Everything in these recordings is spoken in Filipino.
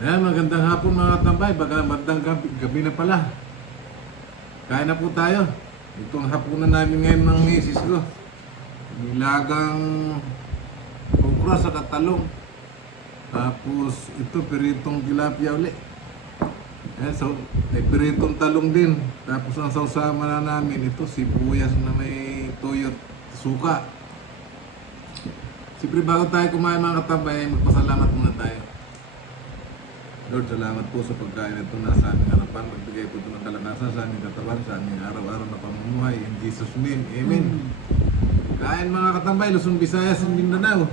Ayan, magandang hapon mga tambay. Magandang gabi na pala. Kain na po tayo. Itong hapunan namin ngayon ng misis ko. Nilagang okra sa katalong. Tapos ito, piritong tilapia uli. Ayan, so, may piritong talong din. Tapos ang sausama na namin, ito sibuyas na may toyo suka. Siyempre bago tayo kumain mga katambay, magpasalamat muna tayo. Lord, salamat po sa pagkain ito na sa aming harapan. Magbigay po ito ng kalakasan sa aming katawan, sa aming araw-araw na pamumuhay. In Jesus' name, Amen. Kain mga katambay, Luzon, Visayas, and Mindanao.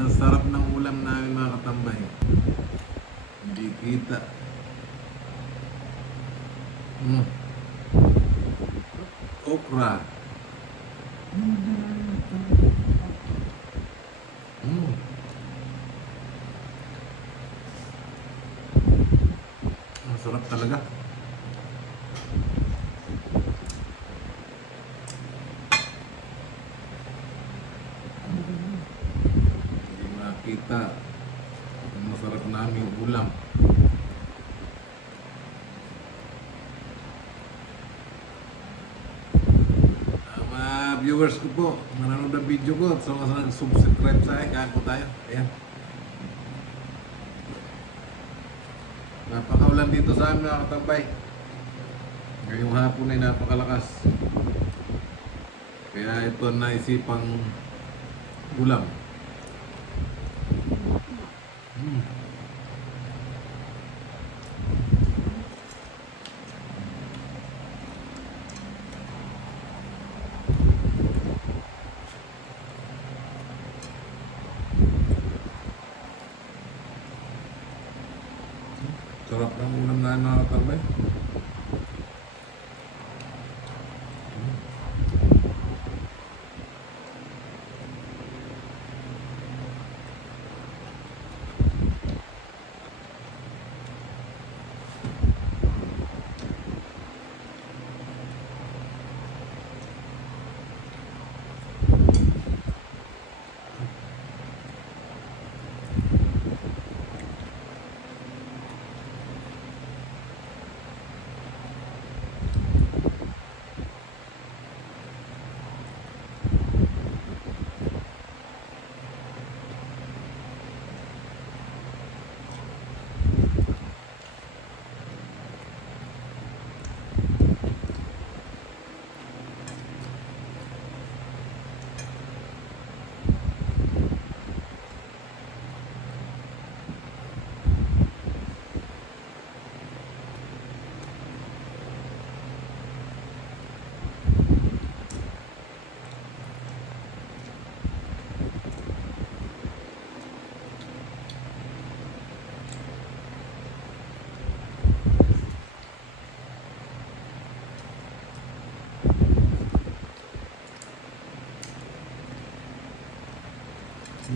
Ang sarap ng ulam namin mga katambay. Hindi kita. Okra. Ang sarap talaga. Hindi makita ang masarap naming ulam. Mga viewers ko po, nanonood ng video ko at sa mga subscribe sa akin, kain po tayo. Ayan. Napakaulan dito sa amin mga katambay. Ngayong hapon ay napakalakas. Kaya ito naisipang ulam. Sarap ng ulam na mga katambay.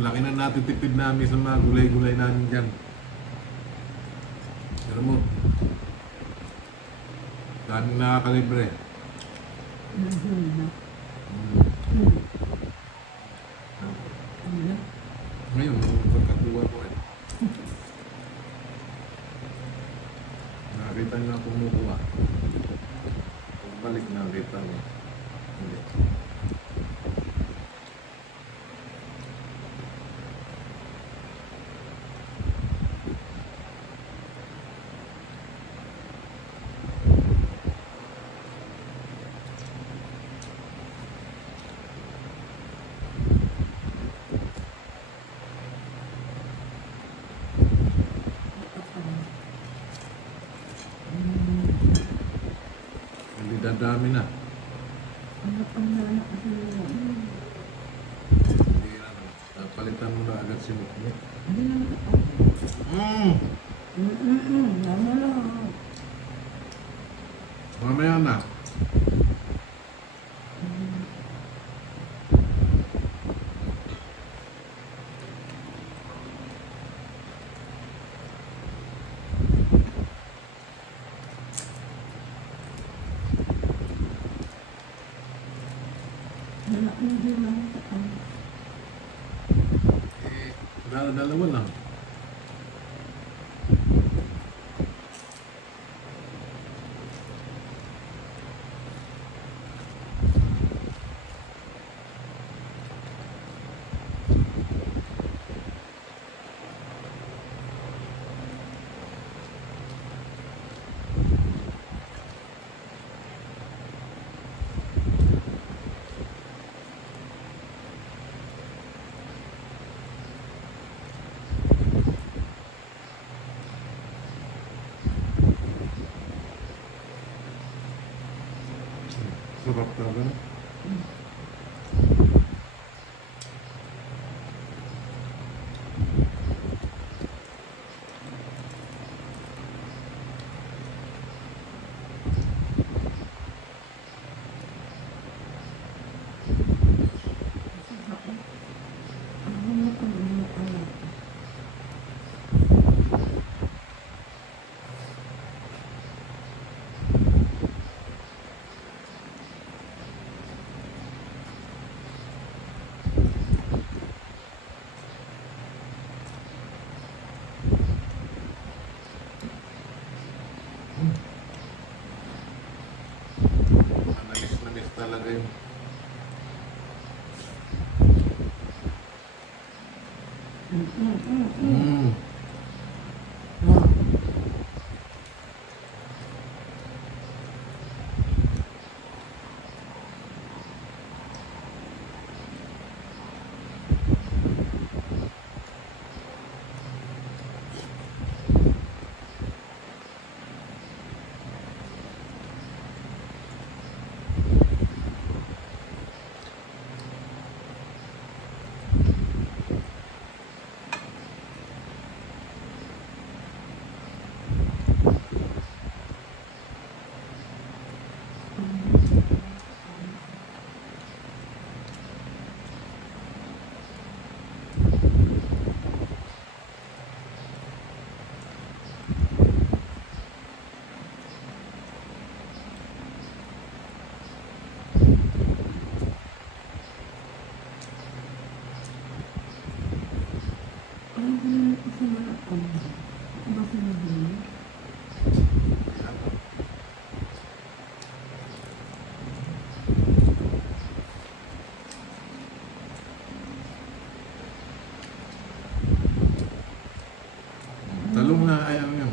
Laki na natitipid namin sa mga gulay-gulay namin dyan. Pero mo, daming nakakalibre. Ngayon, pagkatuwa ko eh. Nakita nga kumukuha. Balik nakita mo. Hindi. Hindi dadami na. Hindi na. Palitan mo na agad si Mukmuk. Mamaya na. Dalawa lang. Sarap talaga. Namis talaga yun. Mm. Talong na ay ano yun.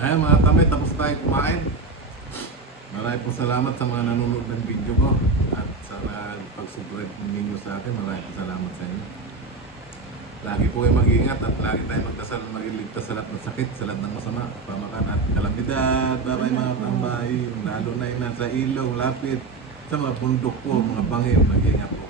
Ayan mga kamay, tapos tayo kumain. Maraming po salamat sa mga nanonood ng video ko at sa pag-subscribe ninyo sa akin. Maraming po salamat sa inyo. Lagi po kayo mag-iingat at lagi tayo magdasal magiligtas sa lahat ng sakit, sa lahat ng masama, pamakan at kalamidad. Bye-bye mga tambay, lalo na yung nasa ilog, lapit sa mga bundok po, mga bangin, mag-iingat po.